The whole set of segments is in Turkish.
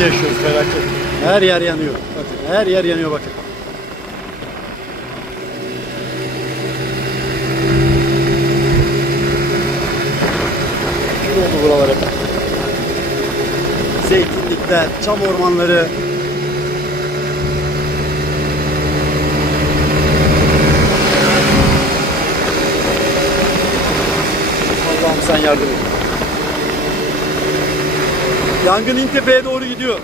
sıkıntı yaşıyoruz felaket. Her yer yanıyor. Bakın her yer yanıyor bakın. Kül oldu buralar hep. Zeytinlikler, çam ormanları. Allah'ım sen yardım et. Yangın İntepe'ye doğru gidiyor.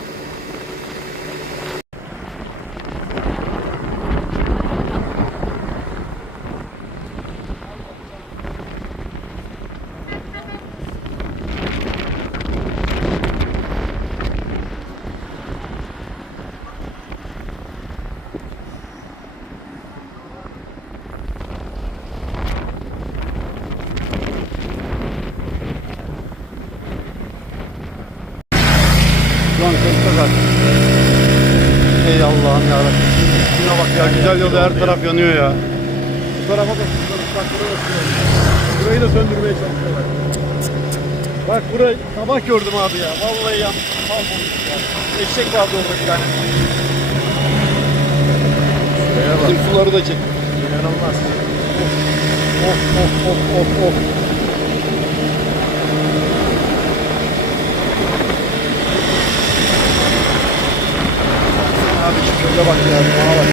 Şu an kayıtta zaten. Ey Allah'ım yarabbim. Şuna bak ya güzel yolda her taraf yanıyor ya. Bu tarafa da bak buraya Burayı da söndürmeye çalışıyorlar. Bak burayı sabah gördüm abi ya. Vallahi ya. Eşek vardı orada bir tane. Bizim suları da çek. İnanılmaz. Of of of of of. Abi şu çöpe bak ya. Bana bak.